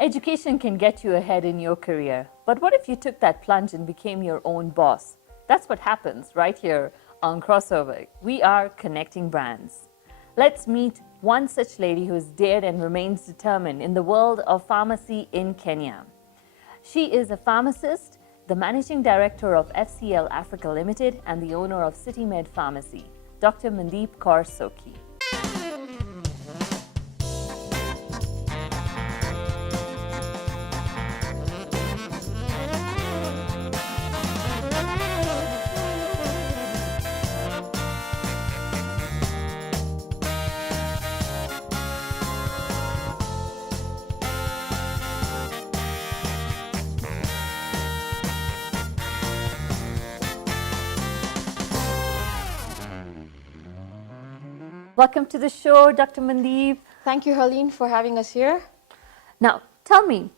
Education can get you ahead in your career, but what if you took that plunge and became your own boss? That's what happens right here on Crossover. We are connecting brands. Let's meet one such lady who has dared and remains determined in the world of pharmacy in Kenya. She is a pharmacist, the managing director of FCL Africa Limited and the owner of CityMed Pharmacy, Dr. Mandeep Kaur Sokhi. Welcome to the show, Dr. Mandeep. Thank you, Harleen, for having us here. Now, tell me,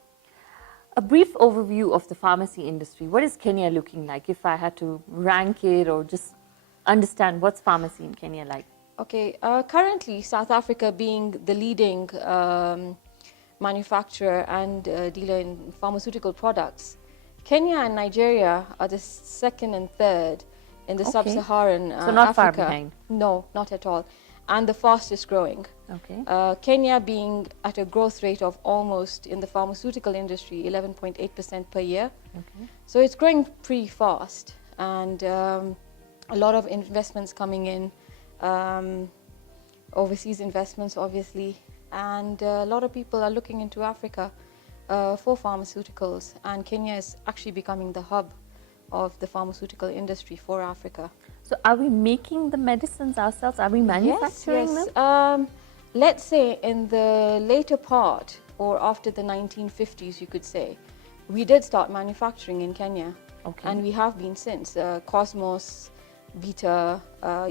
a brief overview of the pharmacy industry. What is Kenya looking like if I had to rank it or just understand what's pharmacy in Kenya like? Okay, currently South Africa being the leading manufacturer and dealer in pharmaceutical products, Kenya and Nigeria are the second and third in the sub-Saharan Africa. So not far behind? No, not at all. And the fastest growing. Okay. Kenya being at a growth rate of almost, in the pharmaceutical industry, 11.8% per year. Okay. So it's growing pretty fast, and a lot of investments coming in, overseas investments obviously, and a lot of people are looking into Africa for pharmaceuticals, and Kenya is actually becoming the hub of the pharmaceutical industry for Africa. So are we making the medicines ourselves? Are we manufacturing them? Let's say in the later part or after the 1950s, you could say, we did start manufacturing in Kenya. Okay. And we have been since. Cosmos, Beta,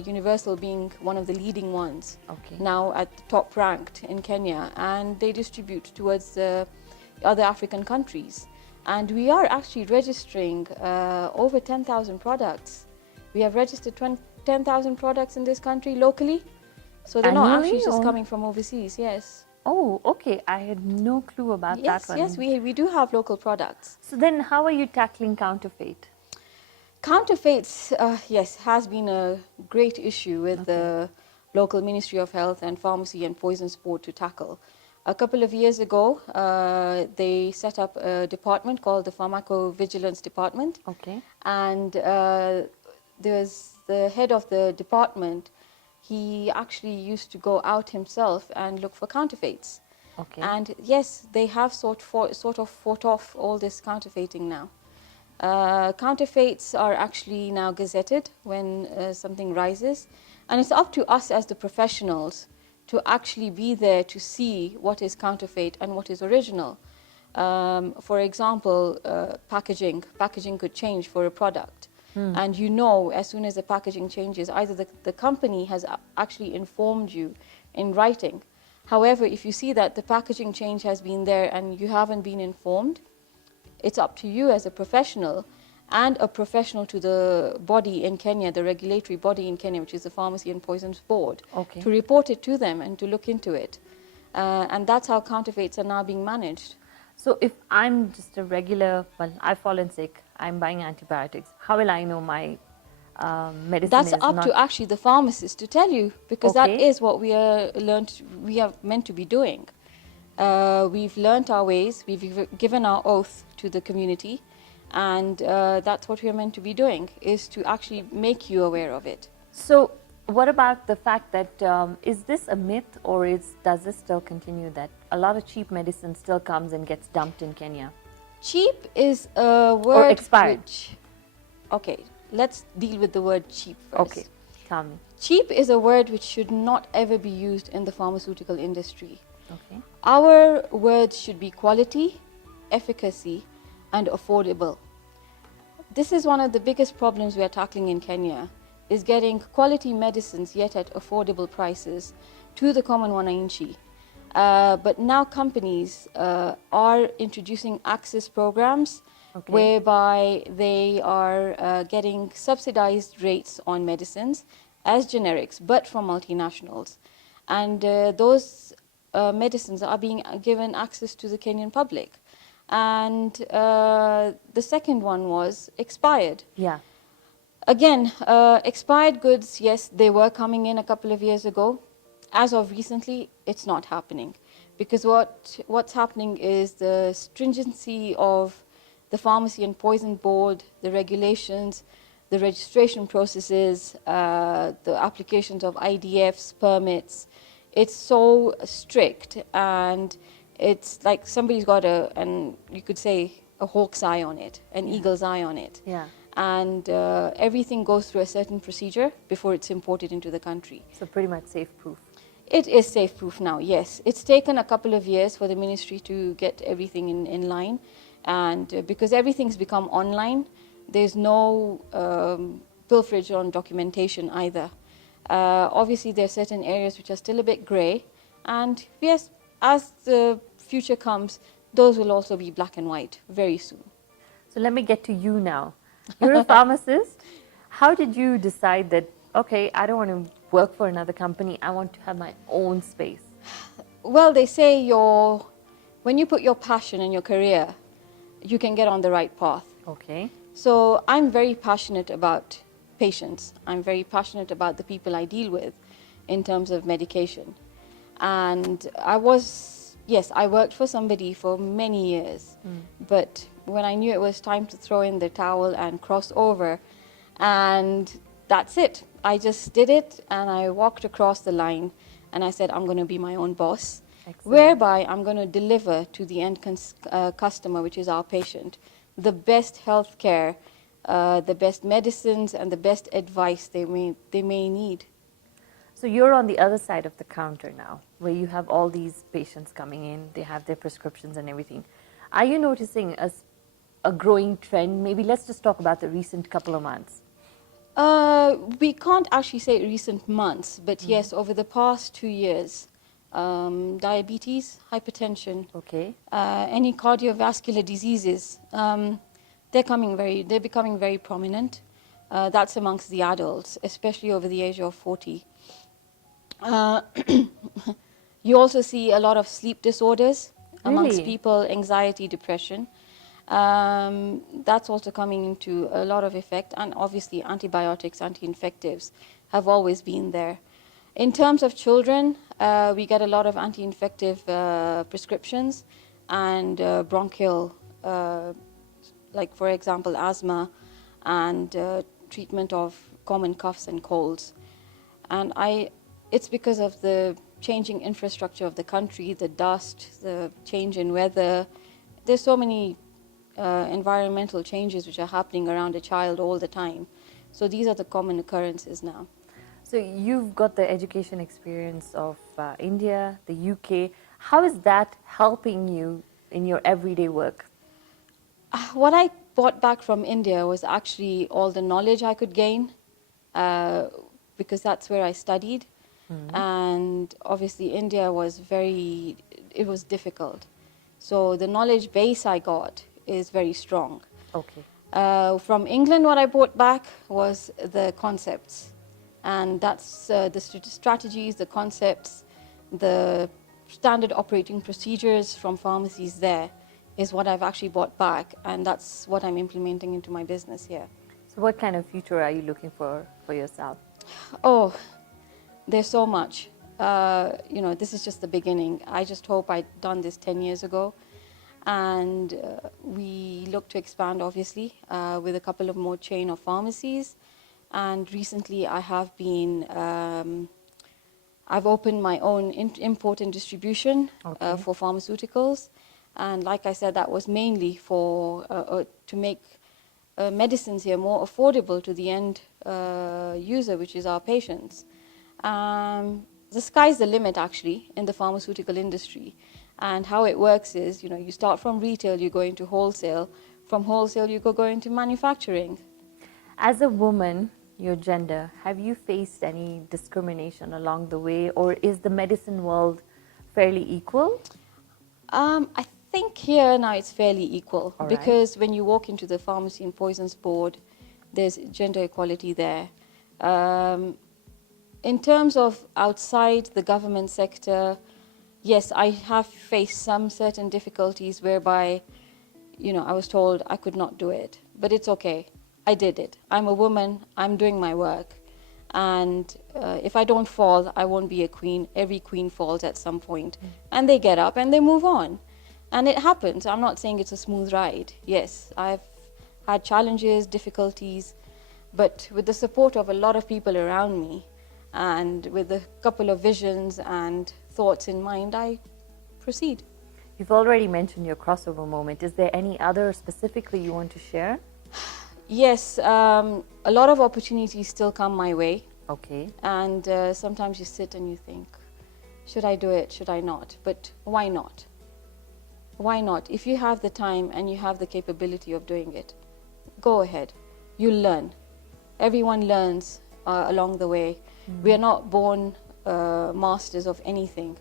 Universal being one of the leading ones. Okay. Now at the top ranked in Kenya, and they distribute towards other African countries. And we are actually registering over 10,000 products. We have registered 10,000 products in this country locally. So they're not actually just coming from overseas, yes. Oh, okay. I had no clue about that one. Yes, we do have local products. So then how are you tackling counterfeit? Counterfeits, yes, has been a great issue with the local Ministry of Health and Pharmacy and Poisons Board to tackle. A couple of years ago, they set up a department called the Pharmacovigilance Department. Okay. And there's the head of the department. He actually used to go out himself and look for counterfeits. Okay. And yes, they have sort of fought off all this counterfeiting now. Counterfeits are actually now gazetted when something rises. And it's up to us as the professionals to actually be there to see what is counterfeit and what is original. For example, packaging. Packaging could change for a product. And you know, as soon as the packaging changes, either the company has actually informed you in writing. However, if you see that the packaging change has been there and you haven't been informed, it's up to you as a professional and a professional to the body in Kenya, the regulatory body in Kenya, which is the Pharmacy and Poisons Board, to report it to them and to look into it. And that's how counterfeits are now being managed. So if I'm just a regular, well, I've fallen sick, I'm buying antibiotics, how will I know my medicine That's is up to actually the pharmacist to tell you, because that is what we are meant to be doing. We've learnt our ways, we've given our oath to the community, and that's what we're meant to be doing, is to actually make you aware of it. So what about the fact that, is this a myth, or does this still continue, that a lot of cheap medicine still comes and gets dumped in Kenya? Cheap is a word. Or expired. Okay, let's deal with the word cheap first. Okay, tell me. Cheap is a word which should not ever be used in the pharmaceutical industry. Okay. Our words should be quality, efficacy, and affordable. This is one of the biggest problems we are tackling in Kenya, is getting quality medicines yet at affordable prices to the common wananchi. But now companies are introducing access programs whereby they are getting subsidized rates on medicines as generics, but from multinationals. And those medicines are being given access to the Kenyan public. And the second one was expired. Yeah. Again, expired goods, yes, they were coming in a couple of years ago. As of recently, it's not happening. Because what's happening is the stringency of the Pharmacy and Poison Board, the regulations, the registration processes, the applications of IDFs, permits, it's so strict, and it's like somebody's got and you could say, a hawk's eye on it, an eagle's eye on it. Yeah. And everything goes through a certain procedure before it's imported into the country. So pretty much safe-proof. It is safe-proof now, yes. It's taken a couple of years for the ministry to get everything in line. And because everything's become online, there's no pilferage on documentation either. Obviously, there are certain areas which are still a bit grey. And yes, as the future comes, those will also be black and white very soon. So let me get to you now. You're a pharmacist. How did you decide that, okay, I don't want to work for another company, I want to have my own space? Well, they say when you put your passion in your career, you can get on the right path. Okay. So I'm very passionate about patients. I'm very passionate about the people I deal with in terms of medication. And I worked for somebody for many years. But when I knew it was time to throw in the towel and cross over, and that's it. I just did it, and I walked across the line, and I said, I'm going to be my own boss. Excellent. Whereby I'm going to deliver to the end customer, which is our patient, the best health care, the best medicines, and the best advice they may need. So you're on the other side of the counter now, where you have all these patients coming in, they have their prescriptions and everything. Are you noticing a growing trend? Maybe let's just talk about the recent couple of months. We can't actually say recent months, but yes, over the past 2 years, diabetes, hypertension, Okay. Any cardiovascular diseases, they're becoming very prominent. That's amongst the adults, especially over the age of 40. You also see a lot of sleep disorders amongst Really? people, anxiety, depression. That's also coming into a lot of effect, and obviously antibiotics, anti-infectives have always been there. In terms of children, we get a lot of anti-infective prescriptions and bronchial, like for example asthma, and treatment of common coughs and colds. And it's because of the changing infrastructure of the country, the dust, the change in weather. There's so many environmental changes which are happening around a child all the time. So these are the common occurrences now. So you've got the education experience of India, the UK. How is that helping you in your everyday work? What I brought back from India was actually all the knowledge I could gain, because that's where I studied. And obviously India was it was difficult. So the knowledge base I got is very strong. Okay. From England, what I brought back was the concepts. And that's the strategies, the concepts, the standard operating procedures from pharmacies there is what I've actually brought back. And that's what I'm implementing into my business here. So what kind of future are you looking for yourself? Oh, there's so much. This is just the beginning. I just hope I'd done this 10 years ago. And we look to expand, obviously, with a couple of more chain of pharmacies. And recently I have been, I've opened my own import and distribution for pharmaceuticals. And like I said, that was mainly to make medicines here more affordable to the end user, which is our patients. The sky's the limit, actually, in the pharmaceutical industry. And how it works is, you start from retail, you go into wholesale. From wholesale, you go into manufacturing. As a woman, your gender, have you faced any discrimination along the way, or is the medicine world fairly equal? I think here now it's fairly equal. All right. Because when you walk into the Pharmacy and Poisons Board, there's gender equality there. In terms of outside the government sector, yes, I have faced some certain difficulties whereby, I was told I could not do it. But it's okay. I did it. I'm a woman. I'm doing my work. And if I don't fall, I won't be a queen. Every queen falls at some point. And they get up and they move on. And it happens. I'm not saying it's a smooth ride. Yes, I've had challenges, difficulties. But with the support of a lot of people around me, and with a couple of visions and thoughts in mind, I proceed. You've already mentioned your crossover moment. Is there any other specifically you want to share? Yes, a lot of opportunities still come my way. Okay. And sometimes you sit and you think, should I do it? Should I not? But why not? Why not? If you have the time and you have the capability of doing it, go ahead. You'll learn. Everyone learns along the way. We are not born masters of anything.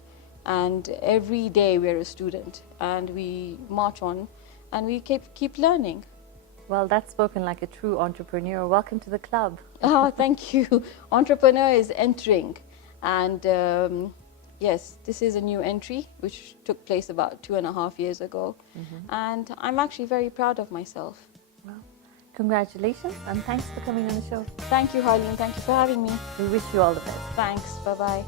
And every day we're a student and we march on and we keep learning. Well, that's spoken like a true entrepreneur. Welcome to the club. Oh, thank you. Entrepreneur is entering. And yes, this is a new entry which took place about 2.5 years ago. And I'm actually very proud of myself. Well, congratulations and thanks for coming on the show. Thank you, Harleen. Thank you for having me. We wish you all the best. Thanks. Bye-bye.